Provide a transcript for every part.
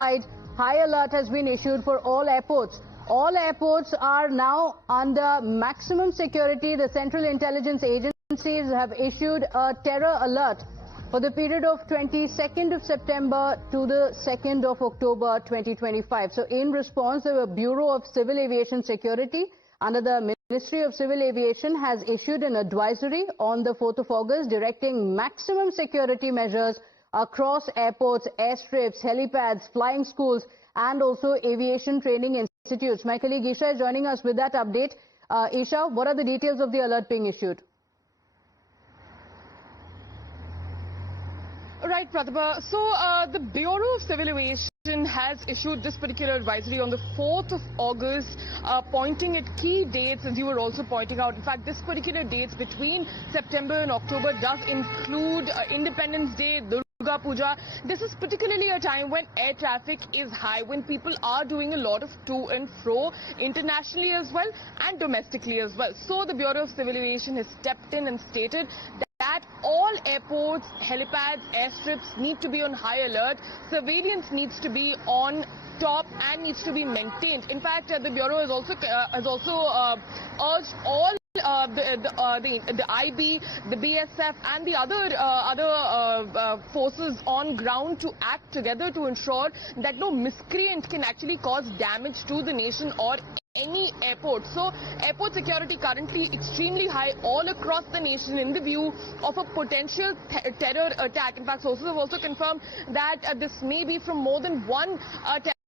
high alert has been issued for all airports. All airports are now under maximum security. The Central Intelligence Agencies have issued a terror alert for the period of 22nd of September to the 2nd of October 2025. So in response, the Bureau of Civil Aviation Security under the Ministry of Civil Aviation has issued an advisory on the 4th of August directing maximum security measures across airports, airstrips, helipads, flying schools and also aviation training institutes. My colleague Isha is joining us with that update. Isha, what are the details of the alert being issued? Right, Pratibha. So the Bureau of Civil Aviation has issued this particular advisory on the 4th of August, pointing at key dates, as you were also pointing out. In fact, this particular dates between September and October does include Independence Day, Durga Puja. This is particularly a time when air traffic is high, when people are doing a lot of to and fro internationally as well and domestically as well. So the Bureau of Civil Aviation has stepped in and stated that all airports, helipads, airstrips need to be on high alert. Surveillance needs to be on top and needs to be maintained. In fact, the Bureau has also urged all the IB, the BSF and the other forces on ground to act together to ensure that no miscreant can actually cause damage to the nation or any airport. So airport security currently extremely high all across the nation in the view of a potential terror attack. In fact, sources have also confirmed that this may be from more than one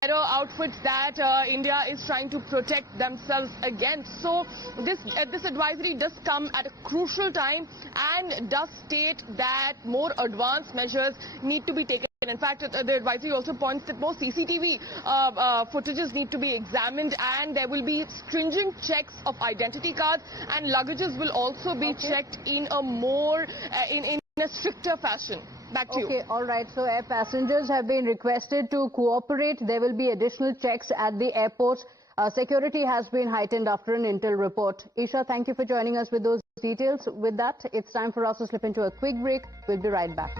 terror outfits that India is trying to protect themselves against. So this advisory does come at a crucial time and does state that more advanced measures need to be taken. In fact, the advisory also points that more CCTV footages need to be examined and there will be stringent checks of identity cards and luggages will also be checked in a more in a stricter fashion. Back to you. Okay, all right. So air passengers have been requested to cooperate. There will be additional checks at the airports. Security has been heightened after an intel report. Isha, thank you for joining us with those details. With that, it's time for us to slip into a quick break. We'll be right back.